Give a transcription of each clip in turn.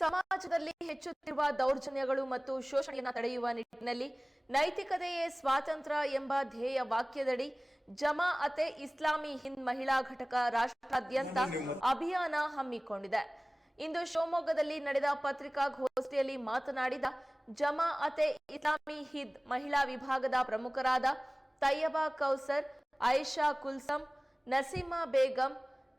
ಸಮಾಜದಲ್ಲಿ ಹೆಚ್ಚುತ್ತಿರುವ ದೌರ್ಜನ್ಯಗಳು ಮತ್ತು ಶೋಷಣೆಯನ್ನು ತಡೆಯುವ ನಿಟ್ಟಿನಲ್ಲಿ ನೈತಿಕತೆಯೇ ಸ್ವಾತಂತ್ರ್ಯ ಎಂಬ ಧ್ಯೇಯ ವಾಕ್ಯದಡಿ ಜಮಾಅತೆ ಇಸ್ಲಾಮಿ ಹಿಂದ್ ಮಹಿಳಾ ಘಟಕ ರಾಷ್ಟ್ರಾದ್ಯಂತ ಅಭಿಯಾನ ಹಮ್ಮಿಕೊಂಡಿದೆ. ಇಂದು ಶಿವಮೊಗ್ಗದಲ್ಲಿ ನಡೆದ ಪತ್ರಿಕಾಗೋಷ್ಠಿಯಲ್ಲಿ ಮಾತನಾಡಿದ ಜಮಾಅತೆ ಇಸ್ಲಾಮಿ ಹಿಂದ್ ಮಹಿಳಾ ವಿಭಾಗದ ಪ್ರಮುಖರಾದ ತಯ್ಯಬಾ ಕೌಸರ್ ಆಯಿಷಾ ಕುಲ್ಸಂ ನಸೀಮಾ ಬೇಗಂ,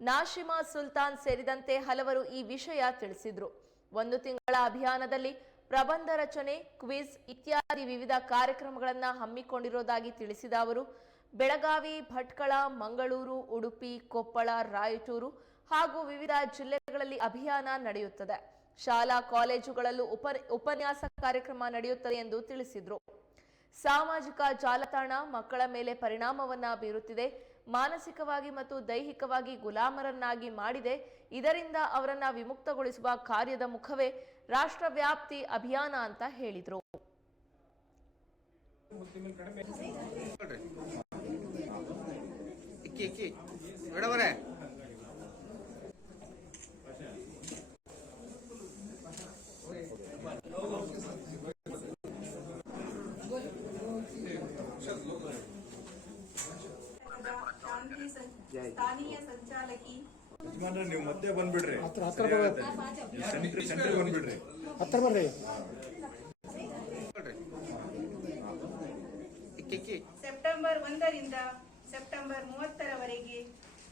ನಾಶಿಮಾ ಸುಲ್ತಾನ್ ಸೇರಿದಂತೆ ಹಲವರು ಈ ವಿಷಯ ತಿಳಿಸಿದ್ರು. ಒಂದು ತಿಂಗಳ ಅಭಿಯಾನದಲ್ಲಿ ಪ್ರಬಂಧ ರಚನೆ, ಕ್ವಿಜ್ ಇತ್ಯಾದಿ ವಿವಿಧ ಕಾರ್ಯಕ್ರಮಗಳನ್ನು ಹಮ್ಮಿಕೊಂಡಿರೋದಾಗಿ ತಿಳಿಸಿದ ಅವರು, ಬೆಳಗಾವಿ, ಭಟ್ಕಳ, ಮಂಗಳೂರು, ಉಡುಪಿ, ಕೊಪ್ಪಳ, ರಾಯಚೂರು ಹಾಗೂ ವಿವಿಧ ಜಿಲ್ಲೆಗಳಲ್ಲಿ ಅಭಿಯಾನ ನಡೆಯುತ್ತದೆ. ಶಾಲಾ, ಕಾಲೇಜುಗಳಲ್ಲೂ ಉಪ ಉಪನ್ಯಾಸ ಕಾರ್ಯಕ್ರಮ ನಡೆಯುತ್ತದೆ ಎಂದು ತಿಳಿಸಿದ್ರು. ಸಾಮಾಜಿಕ ಜಾಲತಾಣ ಮಕ್ಕಳ ಮೇಲೆ ಪರಿಣಾಮವನ್ನ ಬೀರುತ್ತಿದೆ. ಮಾನಸಿಕವಾಗಿ ಮತ್ತು ದೈಹಿಕವಾಗಿ ಗುಲಾಮರನ್ನಾಗಿ ಮಾಡಿದೆ. ಇದರಿಂದ ಅವರನ್ನ ವಿಮುಕ್ತಗೊಳಿಸುವ ಕಾರ್ಯದ ಮುಖವೇ ರಾಷ್ಟ್ರವ್ಯಾಪ್ತಿ ಅಭಿಯಾನ ಅಂತ ಹೇಳಿದ್ರು. ಸ್ಥಾನೀಯ ಸಂಚಾಲಕಿ. ಯಜಮಾನ್ರೆ ನೀವು ಮತ್ತೆ ಬಂದ್ಬಿಡ್ರಿ. ಹತ್ರ ಹತ್ರ ಸೆಂಟ್ರಿ ಸೆಂಟ್ರಿ ಬಂದ್ಬಿಡ್ರಿ. ಹತ್ರ ಬರ್ರಿ. ಸೆಪ್ಟೆಂಬರ್ ಒಂದರಿಂದ ಸೆಪ್ಟೆಂಬರ್ ಮೂವತ್ತರವರೆಗೆ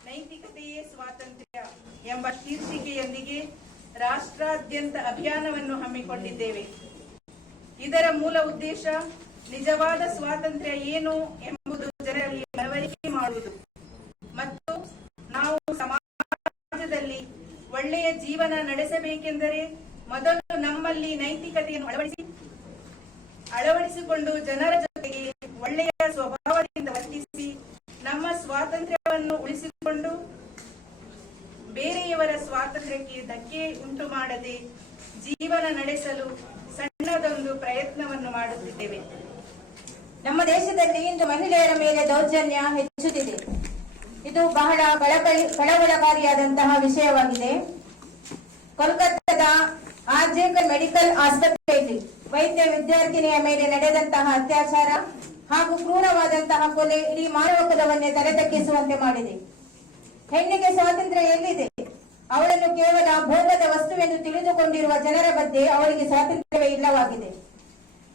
ನೈತಿಕತೆಯೇ ಸ್ವಾತಂತ್ರ್ಯ ಎಂಬ ಶೀರ್ಷಿಕೆಯೊಂದಿಗೆ ರಾಷ್ಟ್ರಾದ್ಯಂತ ಅಭಿಯಾನವನ್ನು ಹಮ್ಮಿಕೊಂಡಿದ್ದೇವೆ. ಇದರ ಮೂಲ ಉದ್ದೇಶ ನಿಜವಾದ ಸ್ವಾತಂತ್ರ್ಯ ಏನು ಎಂಬುದು ಜನರಲ್ಲಿ ಮನವರಿಕೆ ಮಾಡುವುದು ಮತ್ತು ನಾವು ಸಮಾಜದಲ್ಲಿ ಒಳ್ಳೆಯ ಜೀವನ ನಡೆಸಬೇಕೆಂದರೆ ಮೊದಲು ನಮ್ಮಲ್ಲಿ ನೈತಿಕತೆಯನ್ನು ಅಳವಡಿಸಿ, ಅಳವಡಿಸಿಕೊಂಡು ಜನರ ಜೊತೆಗೆ ಒಳ್ಳೆಯ ಸ್ವಭಾವದಿಂದ ವರ್ತಿಸಿ, ನಮ್ಮ ಸ್ವಾತಂತ್ರ್ಯವನ್ನು ಉಳಿಸಿಕೊಂಡು ಬೇರೆಯವರ ಸ್ವಾತಂತ್ರ್ಯಕ್ಕೆ ಧಕ್ಕೆ ಉಂಟು ಮಾಡದೆ ಜೀವನ ನಡೆಸಲು ಸಣ್ಣದೊಂದು ಪ್ರಯತ್ನವನ್ನು ಮಾಡುತ್ತಿದ್ದೇವೆ. ನಮ್ಮ ದೇಶದಲ್ಲಿ ಇಂದು ಮಹಿಳೆಯರ ಮೇಲೆ ದೌರ್ಜನ್ಯ ಹೆಚ್ಚುತ್ತಿದೆ. ಇದು ಬಹಳ ಕಳವಳಕಾರಿಯಾದಂತಹ ವಿಷಯವಾಗಿದೆ. ಕೋಲ್ಕತ್ತಾದ ಆರ್ಜೆಕರ್ ಮೆಡಿಕಲ್ ಆಸ್ಪತ್ರೆಯಲ್ಲಿ ವೈದ್ಯ ವಿದ್ಯಾರ್ಥಿನಿಯ ಮೇಲೆ ನಡೆದಂತಹ ಅತ್ಯಾಚಾರ ಹಾಗೂ ಕ್ರೂರವಾದಂತಹ ಕೊಲೆ ಇಡೀ ಮಾನವ ಕುಲವನ್ನೇ ತಲೆದಕ್ಕಿಸುವಂತೆ ಮಾಡಿದೆ. ಹೆಣ್ಣಿಗೆ ಸ್ವಾತಂತ್ರ್ಯ ಎಲ್ಲಿದೆ? ಅವಳನ್ನು ಕೇವಲ ಭೋಗದ ವಸ್ತುವೆಂದು ತಿಳಿದುಕೊಂಡಿರುವ ಜನರ ಬಗ್ಗೆ ಅವಳಿಗೆ ಸ್ವಾತಂತ್ರ್ಯವೇ ಇಲ್ಲವಾಗಿದೆ.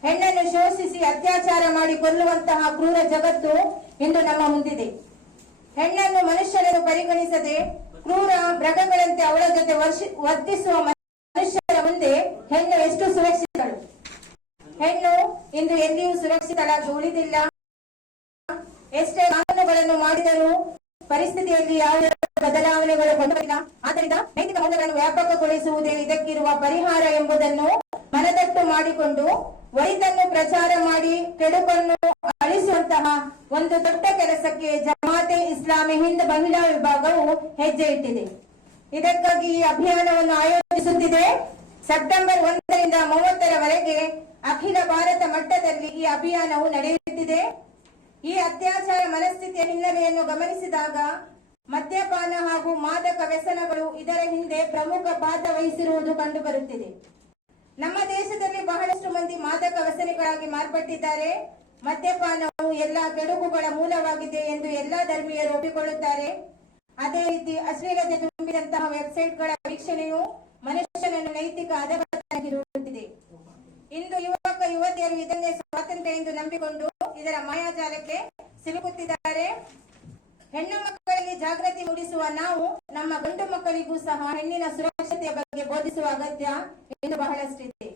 ಹೆಣ್ಣನ್ನು ಶೋಷಿಸಿ ಅತ್ಯಾಚಾರ ಮಾಡಿ ಕೊಲ್ಲುವಂತಹ ಕ್ರೂರ ಜಗತ್ತು ಇಂದು ನಮ್ಮ ಮುಂದಿದೆ. ಹೆಣ್ಣನ್ನು ಮನುಷ್ಯನನ್ನು ಪರಿಗಣಿಸದೆ ಕ್ರೂರ ಮೃಗಗಳಂತೆ ಅವಳ ಜೊತೆ ವರ್ತಿಸುವ ಮನುಷ್ಯರ ಮುಂದೆ ಹೆಣ್ಣು ಎಷ್ಟು ಸುರಕ್ಷಿತಳು? ಹೆಣ್ಣು ಇಂದು ಎಲ್ಲಿಯೂ ಸುರಕ್ಷಿತಳಾಗಿ ಉಳಿದಿಲ್ಲ. ಎಷ್ಟೇ ಕಾನೂನುಗಳನ್ನು ಮಾಡಿದರೂ ಪರಿಸ್ಥಿತಿಯಲ್ಲಿ ಯಾವುದೇ ಬದಲಾವಣೆಗಳು ಬಂದಿಲ್ಲ. ಆದ್ದರಿಂದ ನೈತಿಕ ಮೌಲ್ಯಗಳನ್ನು ವ್ಯಾಪಕಗೊಳಿಸುವುದೇ ಇದಕ್ಕಿರುವ ಪರಿಹಾರ ಎಂಬುದನ್ನು ಮನದಟ್ಟು ಮಾಡಿಕೊಂಡು ವೈದನ್ನು ಪ್ರಚಾರ ಮಾಡಿ ಕೆಡುಕನ್ನು ಅಳಿಸುವಂತಹ ಒಂದು ದೊಡ್ಡ ಕೆಲಸಕ್ಕೆ ಜಮಾತೆ ಇಸ್ಲಾಮಿ ಹಿಂದ್ ಮಹಿಳಾ ವಿಭಾಗವು ಹೆಜ್ಜೆ ಇಟ್ಟಿದೆ. ಇದಕ್ಕಾಗಿ ಈ ಅಭಿಯಾನವನ್ನು ಆಯೋಜಿಸುತ್ತಿದೆ. ಸೆಪ್ಟೆಂಬರ್ ಒಂದರಿಂದ ಮೂವತ್ತರವರೆಗೆ ಅಖಿಲ ಭಾರತ ಮಟ್ಟದಲ್ಲಿ ಈ ಅಭಿಯಾನವು ನಡೆಯುತ್ತಿದೆ. ಈ ಅತ್ಯಾಚಾರ ಮನಸ್ಥಿತಿಯ ಹಿನ್ನೆಲೆಯನ್ನು ಗಮನಿಸಿದಾಗ ಮದ್ಯಪಾನ ಹಾಗೂ ಮಾದಕ ವ್ಯಸನಗಳು ಇದರ ಹಿಂದೆ ಪ್ರಮುಖ ಪಾತ್ರ ವಹಿಸಿರುವುದು ಕಂಡುಬರುತ್ತಿದೆ. ನಮ್ಮ ದೇಶದಲ್ಲಿ ಬಹಳಷ್ಟು ಮಂದಿ ಮಾದಕ ವ್ಯಸನಿಗಳಾಗಿ ಮಾರ್ಪಟ್ಟಿದ್ದಾರೆ. ಮದ್ಯಪಾನವು ಎಲ್ಲ ಕೆಡುಕುಗಳ ಮೂಲವಾಗಿದೆ ಎಂದು ಎಲ್ಲಾ ಧರ್ಮೀಯರು ಒಪ್ಪಿಕೊಳ್ಳುತ್ತಾರೆ. ಅದೇ ರೀತಿ ಅಶ್ಲೀಲತೆ ತುಂಬಿದಂತಹ ವೆಬ್ಸೈಟ್ಗಳ ವೀಕ್ಷಣೆಯು ಮನುಷ್ಯನನ್ನು ನೈತಿಕ ಅಧಪತನಗಿರುತ್ತಿದೆ ಇಂದು ಯುವಕ ಯುವತಿಯರು ಇದನ್ನೇ ಸ್ವಾತಂತ್ರ್ಯ ಎಂದು ನಂಬಿಕೊಂಡು ಇದರ ಮಾಯಾಜಾಲಕ್ಕೆ ಸಿಲುಕುತ್ತಿದ್ದಾರೆ. ಹೆಣ್ಣು ಮಕ್ಕಳಿಗೆ ಜಾಗೃತಿ ಮೂಡಿಸುವ ನಾವು ನಮ್ಮ ಗಂಡು ಮಕ್ಕಳಿಗೂ ಸಹ ಹೆಣ್ಣಿನ ಸುರಕ್ಷತೆಯ ಬಗ್ಗೆ ಬೋಧಿಸುವ ಅಗತ್ಯ ಇನ್ನು ಬಹಳಷ್ಟಿದೆ.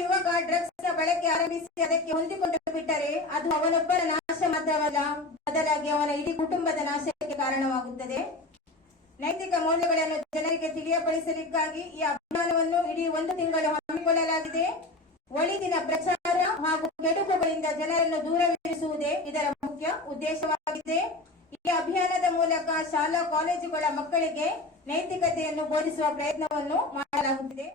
ಯುವಕ ಡ್ರಗ್ಸ್ನ ಬಳಕೆ ಆರಂಭಿಸಿ ಅದಕ್ಕೆ ಹೊಂದಿಕೊಂಡು ಬಿಟ್ಟರೆ ಅದು ಅವನೊಬ್ಬರ ನಾಶ ಮಾತ್ರವಲ್ಲ, ಬದಲಾಗಿ ಅವನ ಇಡೀ ಕುಟುಂಬದ ನಾಶಕ್ಕೆ ಕಾರಣವಾಗುತ್ತದೆ. ನೈತಿಕ ಮೌಲ್ಯಗಳನ್ನು ಜನರಿಗೆ ತಿಳಿಯಪಡಿಸಲಿಕ್ಕಾಗಿ ಈ ಅಭಿಯಾನವನ್ನು ಇಡೀ ಒಂದು ತಿಂಗಳು ಹಮ್ಮಿಕೊಳ್ಳಲಾಗಿದೆ. ಒಳಿದಿನ ಪ್ರಚಾರ ಹಾಗೂ ಕೆಡುಕುಗಳಿಂದ ಜನರನ್ನು ದೂರವಿರಿಸುವುದೇ ಇದರ ಮುಖ್ಯ ಉದ್ದೇಶವಾಗಿದೆ. ಈ ಅಭಿಯಾನದ ಮೂಲಕ ಶಾಲಾ, ಕಾಲೇಜುಗಳ ಮಕ್ಕಳಿಗೆ ನೈತಿಕತೆಯನ್ನು ಬೋಧಿಸುವ ಪ್ರಯತ್ನವನ್ನು ಮಾಡಲಾಗುತ್ತಿದೆ.